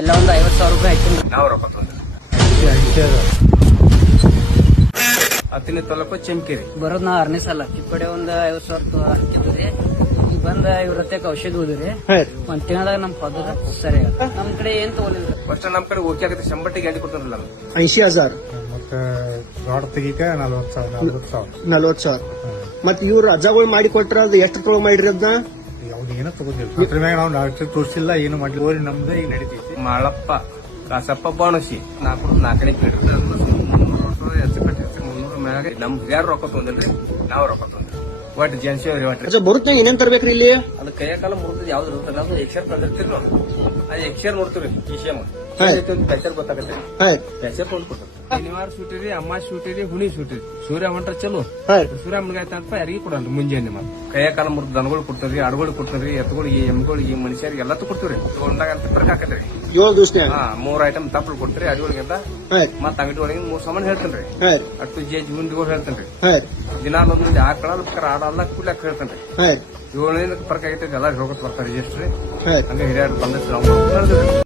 ಎಲ್ಲ ಒಂದು ಐವತ್ತು ಸಾವಿರ ರೂಪಾಯಿ ಹಾಕಿನ್ರಿ ನಾವು ರೊಕ್ಕ ಹತ್ತನೇ ತಾಲೂಕು ಚಮಕಿರಿ. ಬರೋದ್ ನಾ ಆರನೇ ಸಲ. ಕಿಪ್ಪಡೆ ಒಂದ್ ಐವತ್ ಸಾವಿರ ಹಾಕಿದ್ರಿ. ಈಗ ಬಂದ ಇವ್ರ ಹತ್ತಕ್ಕೆ ಔಷಧ ಹೋದ್ರಿ ಒಂದ್ ತಿಂಗಳದಾಗ ನಮ್ ಪದರ ಸರಿ. ನಮ್ ಕಡೆ ಏನ್ ತಗೊಳಿಲ್ಲ ಫಸ್ಟ್ ನಮ್ ಕಡೆ ಓಕೆ ಆಗುತ್ತೆ. ಶಂಬಟ್ಟಿಗೆ ಗಂಟೆ ಕೊಡ್ತಾರಲ್ಲ ಐಸಿ ಐಂಶಿ ಹಜಾರ್ ಮತ್ತೆ ರಾಡ್ ತೆಗಿಕ ನಲ್ವತ್ತು ಸಾವಿರ ನಲ್ವತ್ತು ಸಾವಿರ. ನಲ್ವತ್ ಸಾವಿರ. ಮತ್ ಇವ್ರು ರಜಾಗಳು ಮಾಡಿ ಕೊಟ್ರ ಅದು ಎಷ್ಟು ತೊಗೊಳ್ ಮಾಡಿರಿ ಅದನ್ನ ಯಾವ್ದು ಏನೋ ತಗೋದಿಲ್ಲ ಅದ್ರ ಮ್ಯಾಗ ನಾವು ಡಾಕ್ಟರ್ ತೋರಿಸಿಲ್ಲ ಏನು ಮಾಡ್ಲಿ ಹೋರಿ ನಮ್ದು ಈಗ ನಡೀತೈತಿ. ಮಾಳಪ್ಪ ಕಾಸಪ್ಪ ಬಾಣಸಿ ನಾಲ್ಕು ನಾಲ್ಕನೇ ಕಿಲೋಮೀಟರ್ ಹೆಚ್ಚು ಕಟ್ಟಿ ಹೆಚ್ಚು ಮುನ್ನೂರ ಮ್ಯಾಗ ನಮ್ ಯಾರು ರೊಕ್ಕ ತೊಂದಿಲ್ರಿ ನಾವು ರೊಕ್ಕ ತೊಂದ್ರಿ ಒಟ್ಟು ಜನ್ಸಿ ಅವ್ರಿ ಒಟ್ಟು. ಬರುತ್ತೆ ಏನೇನ್ ತರ್ಬೇಕ್ರಿ ಇಲ್ಲಿ? ಅದು ಕೈಯ ಕಾಲ ಮುರಿದ್ ಯಾವ್ದು ಅದು ಎಕ್ಸರ್ ತಂದಿರ್ತೀರಿ ನಾವು ಅದು ಎಕ್ಸರ್ ನೋಡ್ತೀವಿ ಪ್ಯಾಚರ್ ಗೊತ್ತಾಗತ್ತೆ? ಹಾಯ್ ಪ್ಯಾಚರ್ ಕೊಡ್ತಾರೆ ಶನಿವಾರ ಶೂಟಿರಿ ಅಮ್ಮ ಶೂಟಿರಿ ಹುಣಿ ಶೂಟಿರಿ ಸೂರ್ಯ ಹೊಂಟ್ರ ಚಲೋ. ಸೂರ್ಯ ಮುಳುಗಾಯ್ತ ಅಂತ ಯಾರಿಗೂ ಕೊಡಲ್ರಿ ಮುಂಜಾನೆ ಮತ್ತೆ ಕೈಯ ಕಾಲ ಮುರಿದ ದನಗಳು ಕೊಡ್ತಾರ್ರಿ ಆಡುಗಳು ಕೊಡ್ತಾರ್ರಿ ಎತ್ತುಗಳಿಗೆ ಎಮ್ಗಳಿಗೆ ಮನುಷ್ಯರಿಗೆ ಎಲ್ಲ ಕೊಡ್ತೀವ್ರಿ. ತಗೊಂಡಾಗ ಅಂತ ಬರ್ಕ್ ಹಾಕತ್ರಿ ಏಳು ದಿವಸ ಹಾ ಮೂರ್ ಐಟಮ್ ತಪ್ಪಲು ಕೊಡ್ತೀರಿ ಅಡಿಗಳಿಗೆಲ್ಲ ಮತ್ತ ಅಂಗಡಿ ಒಳಗೆ ಮೂರ್ ಸಾಮಾನು ಹೇಳ್ತೇನ್ರಿ ಅಷ್ಟು ಅಟ್ಟು ಜೇಜ್ ಗುಂಡಿಗಳು ಹೇಳ್ತೇನ್ರಿ ದಿನಾಲ ಒಂದೊಂದು ಆಕಳ ಬೇಕಾರೆ ಆಡಲ್ಲ ಕುಡ್ಲಕ್ ಹೇಳ್ತೇನ್ರಿ ಏಳನೇದಕ್ಕೆ ಪರ್ಕ್ ಆಗೈತೆ ಎಲ್ಲಾರು ಹೋಗತ್ ಬರ್ತಾರೆ ರಿಜಿಸ್ಟ್ರಿ ಹಂಗ ಹಿರಿಯರು ನಾವು ಹೇಳ್ತೀವಿ